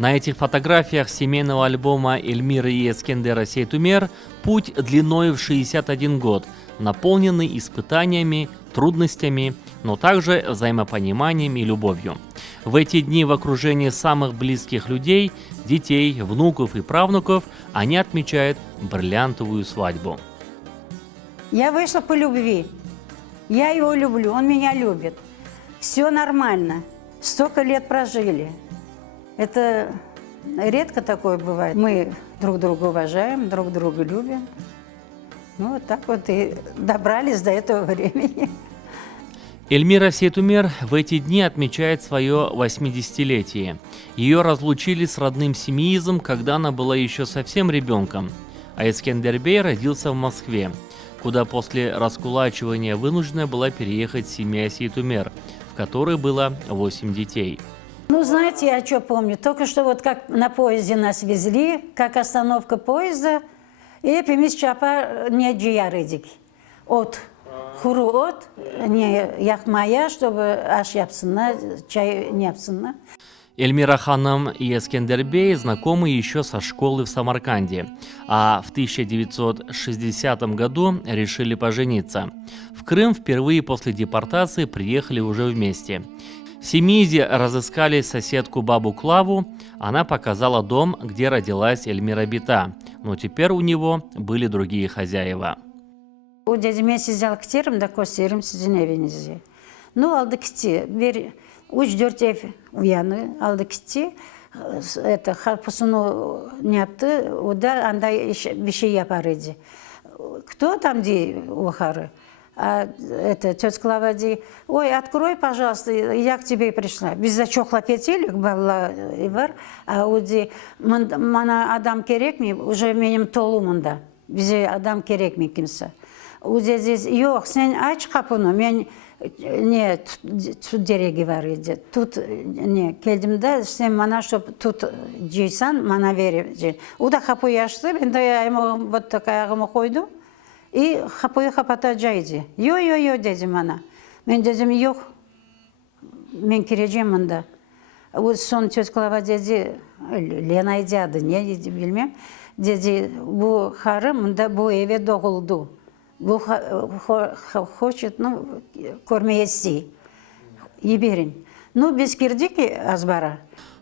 На этих фотографиях семейного альбома Эльмиры и Эскендера Сейтумер путь длиной в 61 год, наполненный испытаниями, трудностями, но также взаимопониманием и любовью. В эти дни в окружении самых близких людей, детей, внуков и правнуков, они отмечают бриллиантовую свадьбу. Я вышла по любви. Я его люблю, он меня любит. Все нормально. Столько лет прожили. Это редко такое бывает. Мы друг друга уважаем, друг друга любим. Ну, вот так вот и добрались до этого времени. Эльмира Сейтумер в эти дни отмечает свое 80-летие. Ее разлучили с родным семьизм, когда она была еще совсем ребенком. А Эскендербей родился в Москве, куда после раскулачивания вынуждена была переехать семья Сейтумер, в которой было 8 детей. Ну, знаете, я что помню? Только что вот как на поезде нас везли, как остановка поезда, и пемис чапа не джиярыдик. От хуру от, не яхмая, чтобы аш япсына, чай не япсына. Эльмира ханым и Эскендербей знакомы еще со школы в Самарканде, а в 1960 году решили пожениться. В Крым впервые после депортации приехали уже вместе. В Семизе разыскали соседку бабу Клаву, она показала дом, где родилась Эльмира Бита, но теперь у него были другие хозяева. У дяди Месси взял ктерим, да костерим сидин evinize. Ну, алды кти, бер, уч-4 ev uyanı, aldı kti, это, харпусуну не yaptı, o da anda bir şey yapar idi. Кто там ди ухары? А это тетя Клава ди, ой, открой, пожалуйста, я к тебе пришла. Bizde çok laf etiyorduk, vallahi var. O di, bana adam gerek mi? Уже benim tolumunda. Bize adam gerek mi kimse? O dedi, yok sen aç kapını, ben ne tut deregi var idi. Tut, ne, geldiğimde sen bana şu tut ceysan, bana vereceksin. O da kapıyı açtı, ben de ayağımı, вот так ayağımı koydum. И kapıyı kapatacaktı. Yo dedim bana. Ben dedim yok. Ben gireceğim bunda. O son tez Klava dedi, Lena'ydı adı, ne dedi bilmem. Dedi bu karı bunda bu eve doğuldu. Bu хочет, ну, кормести. Еберин. Ну, без кирдики азбара.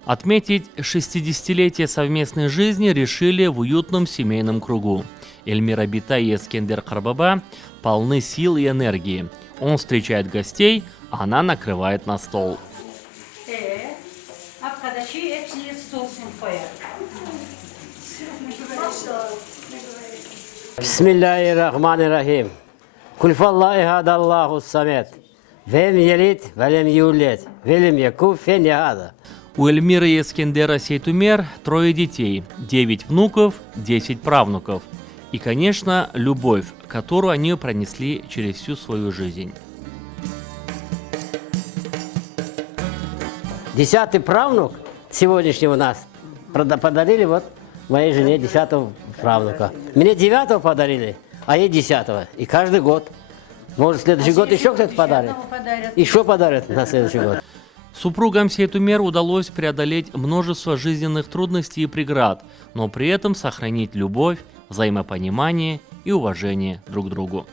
Отметить 60-летие совместной жизни решили в уютном семейном кругу. Эльмира Бита и Эскендер Карбаба полны сил и энергии. Он встречает гостей, а она накрывает на стол. Bismillahirrahmanirrahim. Kulfallahu ehadallahu samet. Vem yelit velem yulet. Velem yakuf fen yahada. У Эльмиры и Эскендера Сейтумер 3 детей, 9 внуков, 10 правнуков. И, конечно, любовь, которую они пронесли через всю свою жизнь. 10-й правнук сегодняшнего нас подарили вот моей жене 10-го правнука. Мне 9-го подарили, а ей 10-го. И каждый год. Может, в следующий год еще кто-то подарит. Еще подарят на следующий год. Супругам Сейтумер удалось преодолеть множество жизненных трудностей и преград, но при этом сохранить любовь, взаимопонимание и уважение друг к другу.